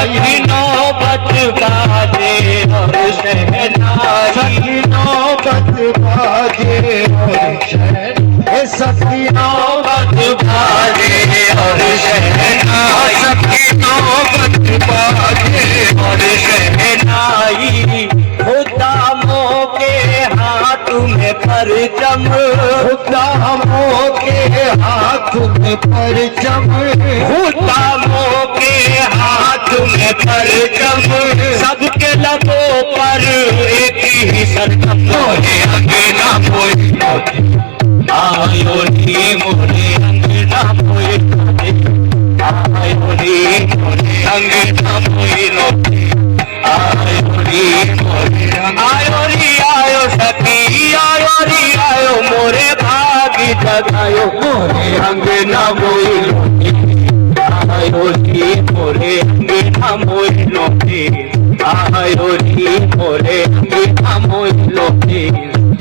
सखी नौबत बाजे और शहनाई नौबत बाजे और शहनाई सखी नौबत बाजे और शहनाई सखी नौबत बाजे और शहनाई दामों के हाथ में परचम दामों के हाथ में परचम दामों के हाथ में परचम सबके लबों पर एक ही सरगम मोरे अंगना मोए आयो नी मोरे अंगना मोए आयो नी मोरे अंगना मोए आयो सखी आयो री आयो मोरे भागी जगायो मोरे अंगना मोइलो आयो री मोरे अंगना मोइलो आयो री मोरे अंगना मोइलो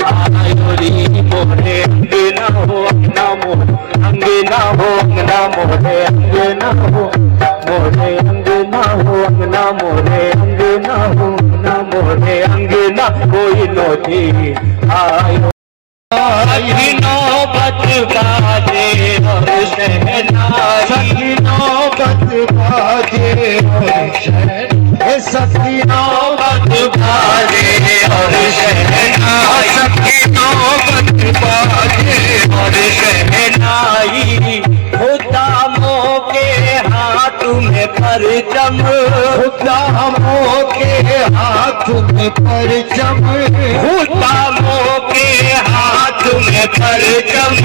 आयो री मोरे अंगना हो अंगना मोरे अंगना हो अंगना मोरे अंगना हो मोरे अंगना हो अंगना मोरे अंगना हो मोरे अंगना कोई नोटी आयो आई नौबत बाजे और शहनाई नौबत बाजे और शहनाई सखी नौबत बाजे और शहनाई सखी नौबत बाजे और शहनाई दामों के हाथ में परचम दामों के हाथ में परचम दामों के हाथ में परचम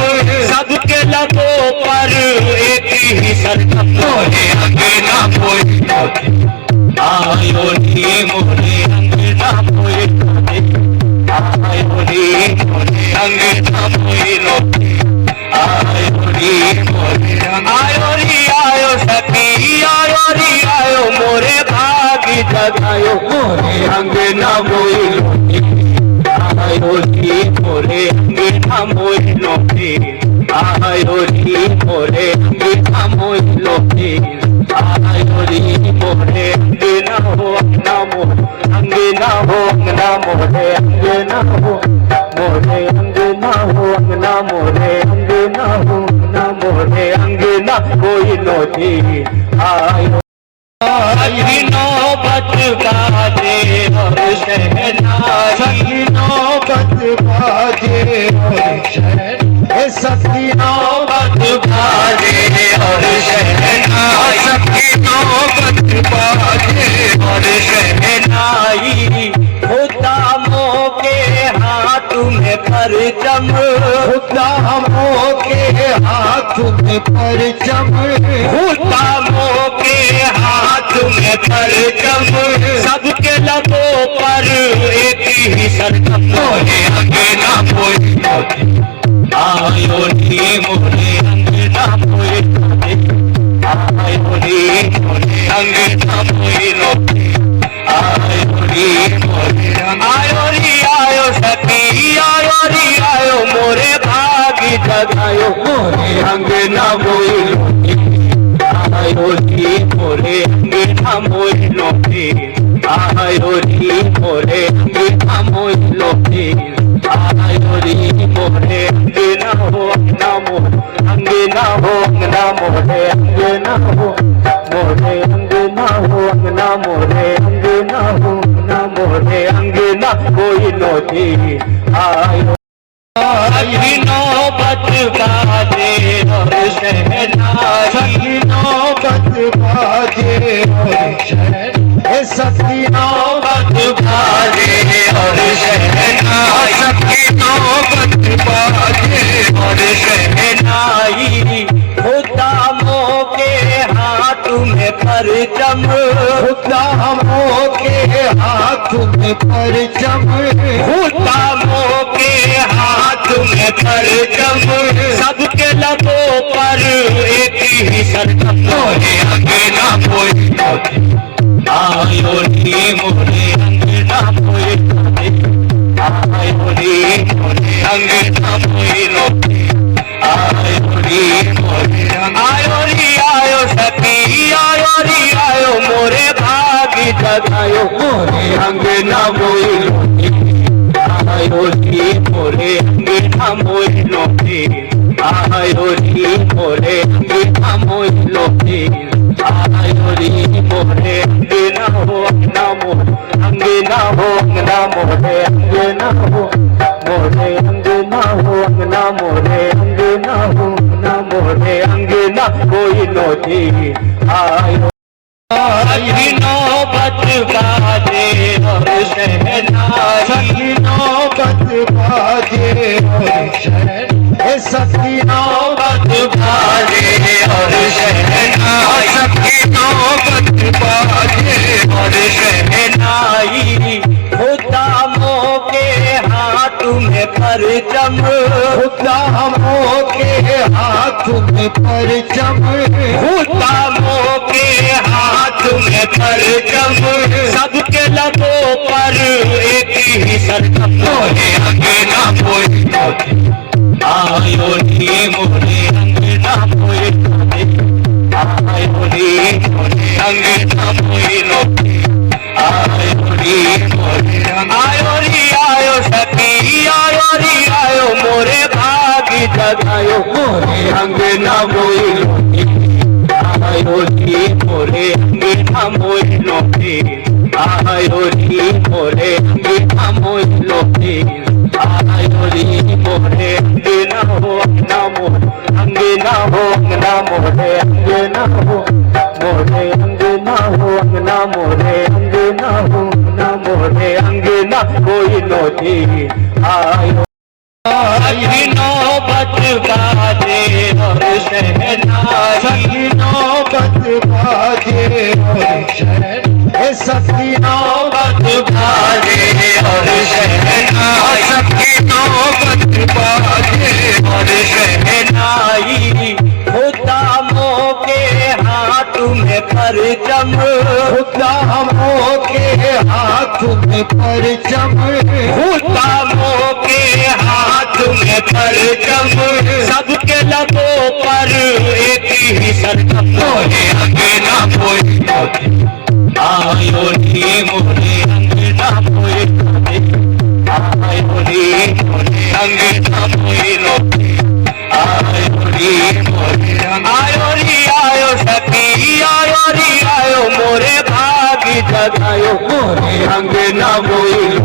सबके लबों पर एक ही सरगम मोरे अंगना मोए आयो नी मोरे अंगना मोए आयो नी मोरे अंगना मोए आयो नी मोरे आयो री आयो सखी आयो री आयो मोरे भागी जगायो मोरे अंगना मोइलो आयो री मोरे अंगना मोइलो आयो री मोरे अंगना मोइलो आयो री मोरे अंगना हो अंगना मोरे अंगना हो अंगना मोरे अंगना हो मोरे अंगना हो अंगना मोरे अंगना हो अंगना मोरे अंगना कोई नोटी आयो आई नौबत बाजे और शहनाई नौबत बाजे और शहनाई सखी नौबत बाजे और शहनाई सखी नौबत बाजे और शहनाई दामों के हाथ में परचम दामों के हाथ में परचम दामों के हाथ में परचम सबके लबों पर एक ही सरगम मोरे अंगना मोए आयो नी मोरे अंगना मोए आयो नी मोरे अंगना मोइलो आयो री मोरे आयो री आयो सखी आयो री आयो मोरे भागी जगायो मोरे अंगना मोइलो आयो री मोरे अंगना मोइलो आयो री मोरे अंगना मोइलो आयो री मोरे अंगना हो अंगना मोरे अंगना हो अंगना मोरे अंगना हो मोरे अंगना हो अंगना मोरे अंगना हो अंगना मोरे अंगना कोई नोटी आयो आई नौबत बाजे और शहनाई नौबत बाजे और शहनाई सखी नौबत बाजे और शहनाई सखी नौबत बाजे और शहनाई दामों के हाथ में परचम दामों के हाथ में परचम दामों के हाथ में परचम सबके लबों पर एक ही सरगम मोरे अंगना मोए आयो नी मोरे अंगना मोए आयो नी मोरे अंगना मोइलो आयो री मोरे आयो री आयो सखी आयो री आयो मोरे जगायो मोरे अंगना मोइलो आयो री मोरे अंगना मोइलो आयो री मोरे अंगना मोइलो आयो री मोरे अंगना हो अंगना हो अंगना मोरे अंगना हो मोरे अंगना हो अंगना मोरे अंगना हो अंगना मोरे अंगना मोइलो आयो नौबत बाजे और शहनाई नौबत बाजे और शहनाई सखी नौबत बाजे और शहनाई सखी नौबत बाजे और शहनाई दामों के हाथ में परचम दामों के हाथ में परचम दामों के हाथ में परचम सबके लबों पर एक ही सरगम मोरे अंगना मोइलो आयो नी मोरे अंगना मोइलो आयो नी मोरे अंगना मोइलो आयो री मोरे आयो री आयो सखी आयो री आयो मोरे भागी जगायो मोरे अंगना मोइलो आयो री मोरे अंगना मोइलो आयो री मोरे अंगना मोइलो आयो री मोरे अंगना हो अंगना मोरे अंगना हो मोरे अंगना हो अंगना मोरे अंगना हो अंगना मोरे अंगना मोइलो आयो नौबत बाजे और शहनाई नौबत बाजे और शहनाई सखी नौबत बाजे और शहनाई सखी नौबत बाजे और शहनाई दामों के हाथ में परचम दामों के हाथ में परचम दामों के हाथ में परचम सबके लबों पर एक ही सरगम मोरे अंगना मोइलो आयो नी मोरे अंगना मोइलो आयो नी मोरे अंगना मोइलो आयो री मोरे आयो री आयो सखी आयो री आयो मोरे भागी जगायो मोरे अंगना मोइलो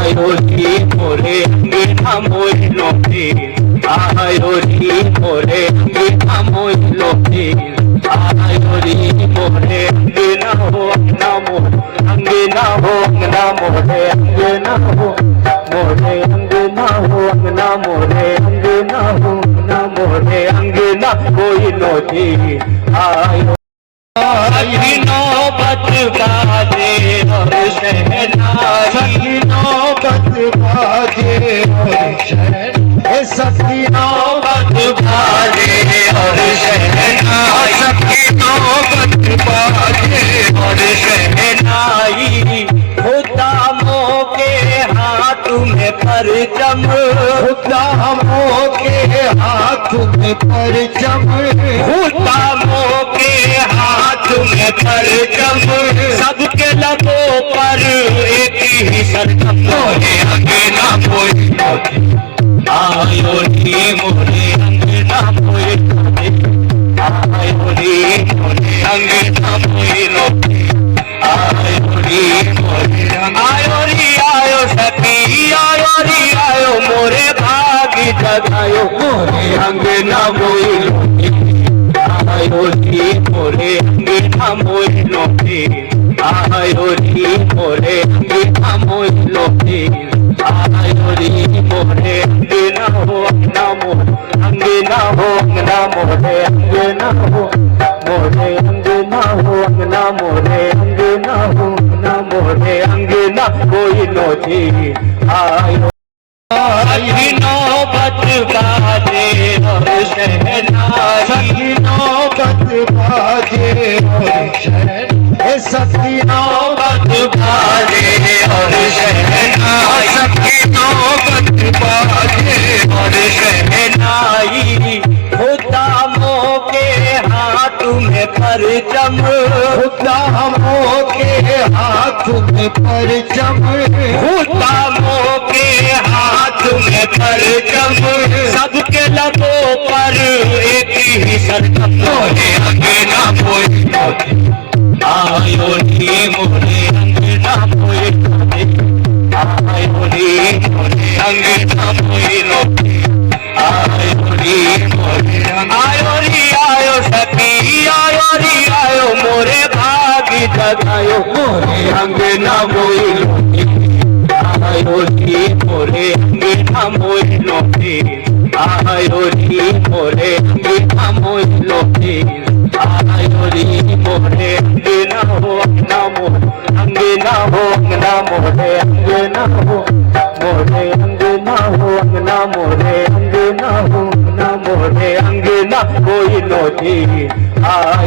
आयो री मोरे अंगना मोइलो आयो री मोरे अंगना मोइलो आयो री मोरे अंगना हो अंगना हो अंगना मोरे अंगना हो मोरे अंगना हो अंगना मोरे अंगना हो अंगना मोरे अंगना मोइलो आयो नौबत बाजे और शहनाई नौबत बाजे और शहनाई सखी नौबत बाजे और शहनाई सखी नौबत बाजे और शहनाई दामों के हाथ में परचम दामों के हाथ में परचम दामों के हाथ में परचम सबके लबों पर एक ही सरगम मोरे अंगना मोइलो आयो री मोरे अंगना मोइलो आयो री मोरे अंगना मोइलो आयो री मोरे आयो री आयो सखी आयो री आयो मोरे भागी जगायो मोरे अंगना मोइलो आयो री मोरे अंगना मोइलो आयो री मोरे अंगना मोइलो आयो री मोरे अंगना हो अंगना मोरे अंगना हो मोरे अंगना हो अंगना मोरे अंगना हो अंगना मोरे अंगना मोइलो आयो नौबत बाजे और शहनाई नौबत बाजे और शहनाई सखी नौबत बाजे और शहनाई सखी नौबत बाजे और शहनाई दामों के हाथ में परचम गुलामों के हाथ में परचम, गुलामों के हाथ में परचम, सबके लबों पर एक ही सरगम। मोरे अंगना मोई आयो नी, मोरे अंगना मोई आयो नी, मोरे अंगना मोई आयो नी, मोरे आयो री आयो सखी, आयो री आयो मोरे भागी जगायो। मोरे अंगना मोई आयो री, मोरे अंगना मोई आयो री, मोरे अंगना मोई आयो री, मोरे अंगना हो अंगना अंगना हो अंगना मोरे अंगना हो, मोरे अंगना हो अंगना मोरे अंगना हो अंगना मोरे अंगना कोई नोती आयो।